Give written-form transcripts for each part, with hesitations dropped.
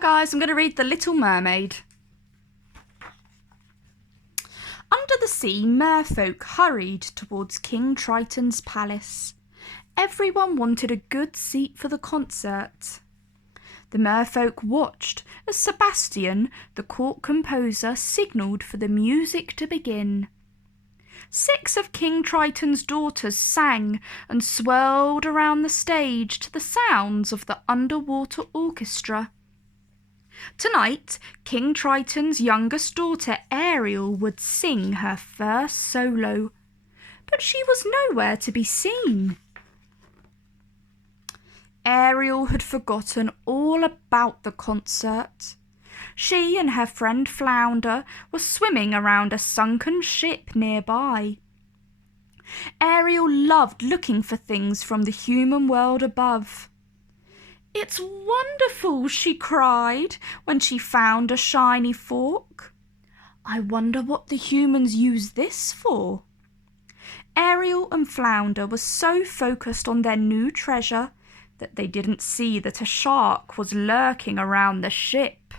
Guys, I'm going to read The Little Mermaid. Under the sea, merfolk hurried towards King Triton's palace. Everyone wanted a good seat for the concert. The merfolk watched as Sebastian, the court composer, signalled for the music to begin. 6 of King Triton's daughters sang and swirled around the stage to the sounds of the underwater orchestra. Tonight, King Triton's youngest daughter, Ariel, would sing her first solo, but she was nowhere to be seen. Ariel had forgotten all about the concert. She and her friend Flounder were swimming around a sunken ship nearby. Ariel loved looking for things from the human world above. "It's wonderful," she cried when she found a shiny fork. "I wonder what the humans use this for?" Ariel and Flounder were so focused on their new treasure that they didn't see that a shark was lurking around the ship.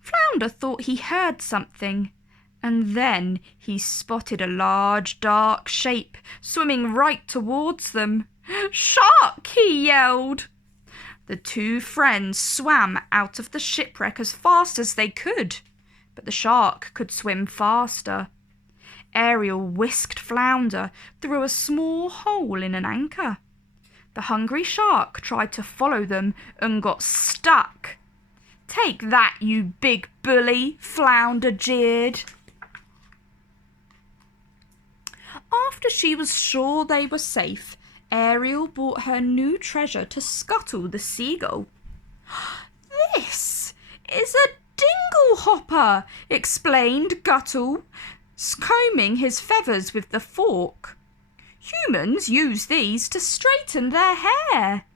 Flounder thought he heard something, and then he spotted a large dark shape swimming right towards them. "Shark!" he yelled. The 2 friends swam out of the shipwreck as fast as they could, but the shark could swim faster. Ariel whisked Flounder through a small hole in an anchor. The hungry shark tried to follow them and got stuck. "Take that, you big bully," Flounder jeered. After she was sure they were safe, Ariel brought her new treasure to Scuttle the seagull. "This is a dingle-hopper," explained Guttle, combing his feathers with the fork. "Humans use these to straighten their hair."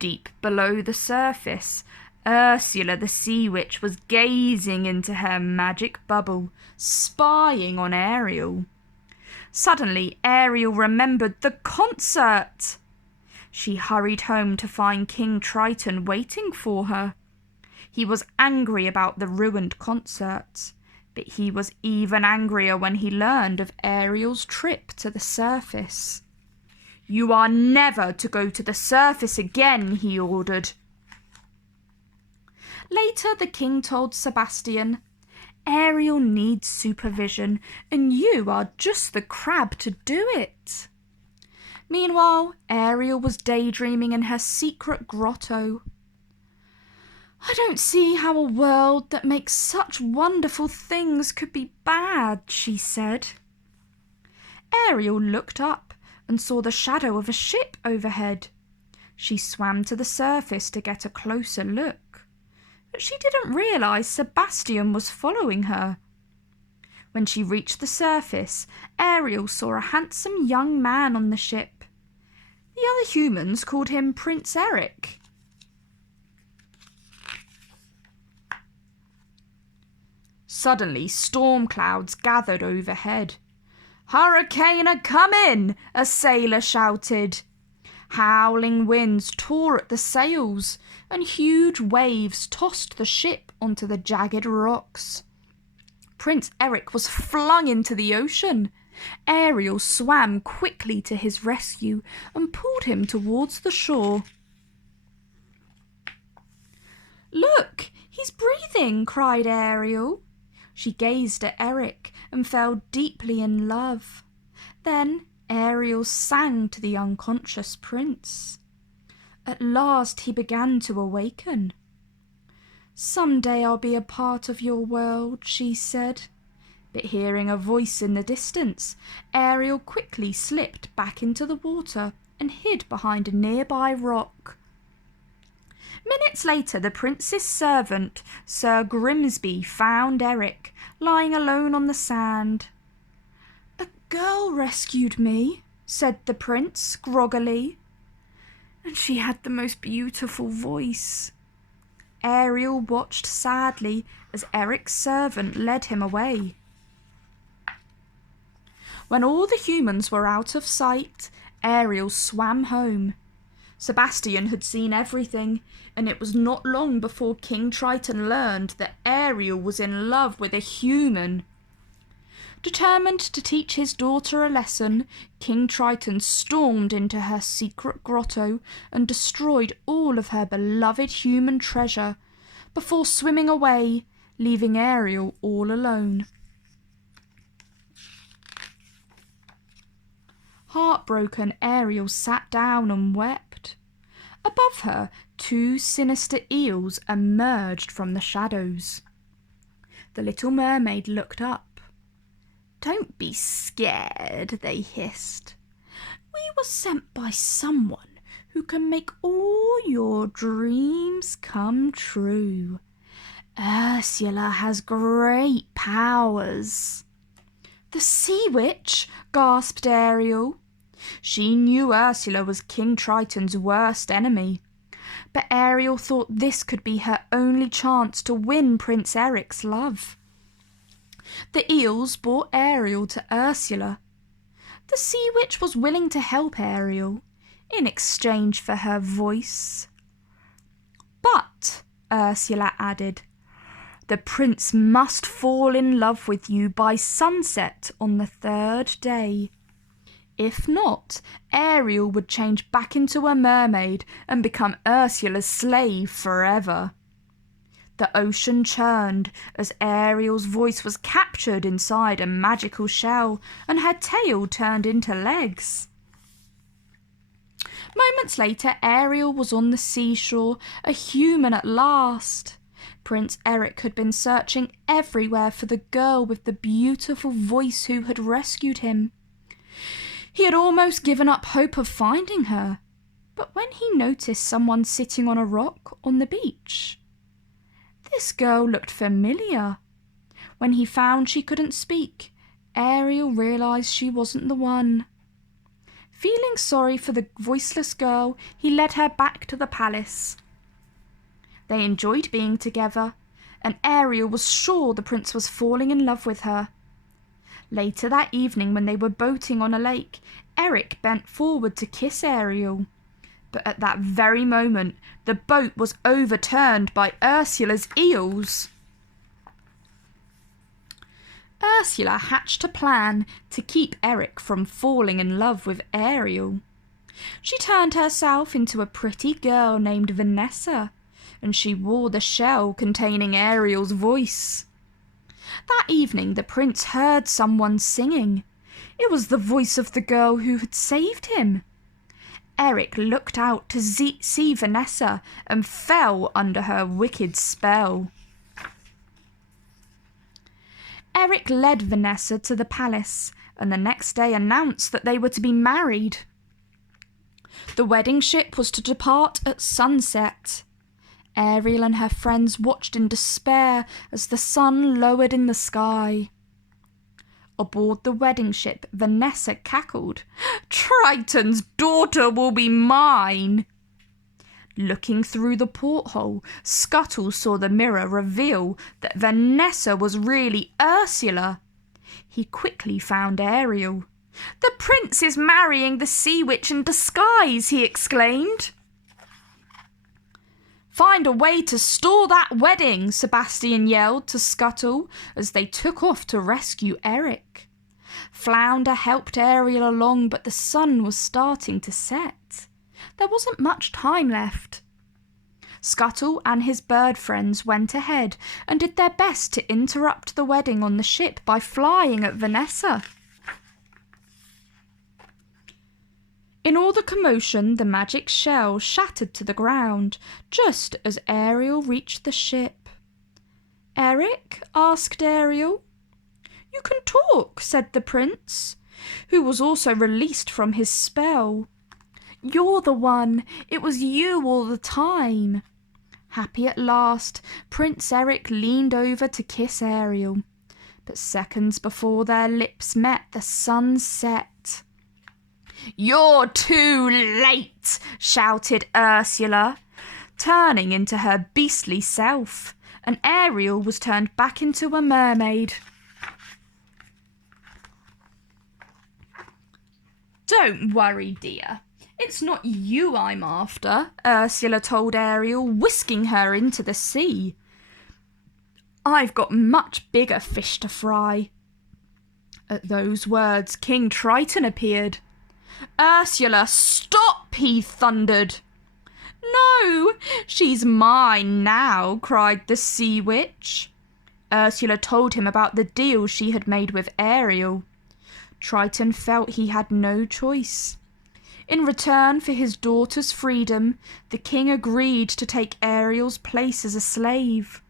Deep below the surface, Ursula the sea witch was gazing into her magic bubble, spying on Ariel. Suddenly, Ariel remembered the concert. She hurried home to find King Triton waiting for her. He was angry about the ruined concert, but he was even angrier when he learned of Ariel's trip to the surface. "You are never to go to the surface again," he ordered. Later, the king told Sebastian, "Ariel needs supervision, and you are just the crab to do it." Meanwhile, Ariel was daydreaming in her secret grotto. "I don't see how a world that makes such wonderful things could be bad," she said. Ariel looked up and saw the shadow of a ship overhead. She swam to the surface to get a closer look, but she didn't realise Sebastian was following her. When she reached the surface, Ariel saw a handsome young man on the ship. The other humans called him Prince Eric. Suddenly, storm clouds gathered overhead. "Hurricane a-comin'!" a sailor shouted. Howling winds tore at the sails, and huge waves tossed the ship onto the jagged rocks. Prince Eric was flung into the ocean. Ariel swam quickly to his rescue and pulled him towards the shore. "Look, he's breathing!" cried Ariel. She gazed at Eric and fell deeply in love. Then Ariel sang to the unconscious prince. At last he began to awaken. "Someday I'll be a part of your world," she said. But hearing a voice in the distance, Ariel quickly slipped back into the water and hid behind a nearby rock. Minutes later, the prince's servant, Sir Grimsby, found Eric lying alone on the sand. "A girl rescued me," said the prince groggily, "and she had the most beautiful voice." Ariel watched sadly as Eric's servant led him away. When all the humans were out of sight, Ariel swam home. Sebastian had seen everything, and it was not long before King Triton learned that Ariel was in love with a human. Determined to teach his daughter a lesson, King Triton stormed into her secret grotto and destroyed all of her beloved human treasure before swimming away, leaving Ariel all alone. Heartbroken, Ariel sat down and wept. Above her, 2 sinister eels emerged from the shadows. The little mermaid looked up. "Don't be scared," they hissed. "We were sent by someone who can make all your dreams come true. Ursula has great powers." "The Sea Witch!" gasped Ariel. She knew Ursula was King Triton's worst enemy, but Ariel thought this could be her only chance to win Prince Eric's love. The eels brought Ariel to Ursula. The Sea Witch was willing to help Ariel in exchange for her voice. "But," Ursula added, "the prince must fall in love with you by sunset on the 3rd day. If not, Ariel would change back into a mermaid and become Ursula's slave forever." The ocean churned as Ariel's voice was captured inside a magical shell and her tail turned into legs. Moments later, Ariel was on the seashore, a human at last. Prince Eric had been searching everywhere for the girl with the beautiful voice who had rescued him. He had almost given up hope of finding her, but when he noticed someone sitting on a rock on the beach. This girl looked familiar. When he found she couldn't speak, Ariel realised she wasn't the one. Feeling sorry for the voiceless girl, he led her back to the palace. They enjoyed being together, and Ariel was sure the prince was falling in love with her. Later that evening, when they were boating on a lake, Eric bent forward to kiss Ariel. But at that very moment, the boat was overturned by Ursula's eels. Ursula hatched a plan to keep Eric from falling in love with Ariel. She turned herself into a pretty girl named Vanessa, and she wore the shell containing Ariel's voice. That evening, the prince heard someone singing. It was the voice of the girl who had saved him. Eric looked out to see Vanessa and fell under her wicked spell. Eric led Vanessa to the palace, and the next day announced that they were to be married. The wedding ship was to depart at sunset. Ariel and her friends watched in despair as the sun lowered in the sky. Aboard the wedding ship, Vanessa cackled, "Triton's daughter will be mine!" Looking through the porthole, Scuttle saw the mirror reveal that Vanessa was really Ursula. He quickly found Ariel. "The prince is marrying the Sea Witch in disguise!" he exclaimed. "Find a way to stall that wedding!" Sebastian yelled to Scuttle as they took off to rescue Eric. Flounder helped Ariel along, but the sun was starting to set. There wasn't much time left. Scuttle and his bird friends went ahead and did their best to interrupt the wedding on the ship by flying at Vanessa. In all the commotion, the magic shell shattered to the ground, just as Ariel reached the ship. "Eric?" asked Ariel. "You can talk," said the prince, who was also released from his spell. "You're the one. It was you all the time." Happy at last, Prince Eric leaned over to kiss Ariel. But seconds before their lips met, the sun set. "You're too late!" shouted Ursula, turning into her beastly self, and Ariel was turned back into a mermaid. "Don't worry, dear. It's not you I'm after, Ursula told Ariel, whisking her into the sea. I've got much bigger fish to fry. At those words, King Triton appeared. Ursula, stop, he thundered. No, she's mine now, cried the sea witch. Ursula told him about the deal she had made with Ariel. Triton felt he had no choice. In return for his daughter's freedom, the king agreed to take Ariel's place as a slave.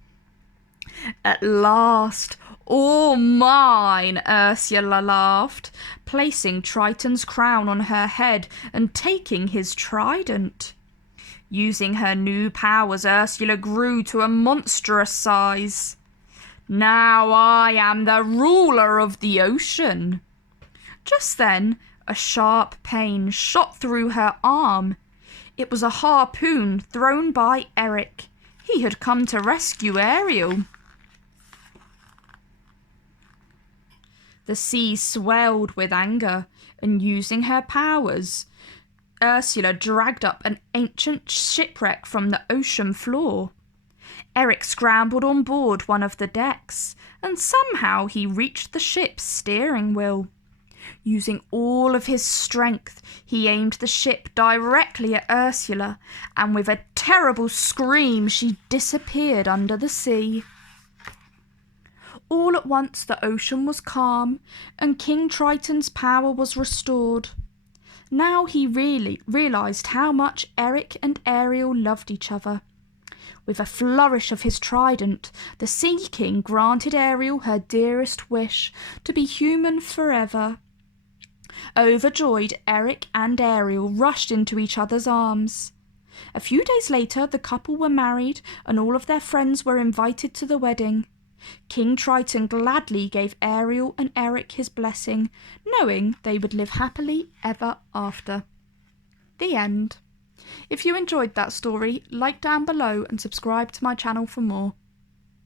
At last, all mine, Ursula laughed, placing Triton's crown on her head and taking his trident. Using her new powers, Ursula grew to a monstrous size. Now I am the ruler of the ocean. Just then, a sharp pain shot through her arm. It was a harpoon thrown by Eric. He had come to rescue Ariel. The sea swelled with anger, and using her powers, Ursula dragged up an ancient shipwreck from the ocean floor. Eric scrambled on board one of the decks, and somehow he reached the ship's steering wheel. Using all of his strength, he aimed the ship directly at Ursula, and with a terrible scream, she disappeared under the sea. All at once the ocean was calm, and King Triton's power was restored. Now he really realised how much Eric and Ariel loved each other. With a flourish of his trident, the Sea King granted Ariel her dearest wish, to be human forever. Overjoyed, Eric and Ariel rushed into each other's arms. A few days later, the couple were married, and all of their friends were invited to the wedding. King Triton gladly gave Ariel and Eric his blessing, knowing they would live happily ever after. The end. If you enjoyed that story, like down below and subscribe to my channel for more.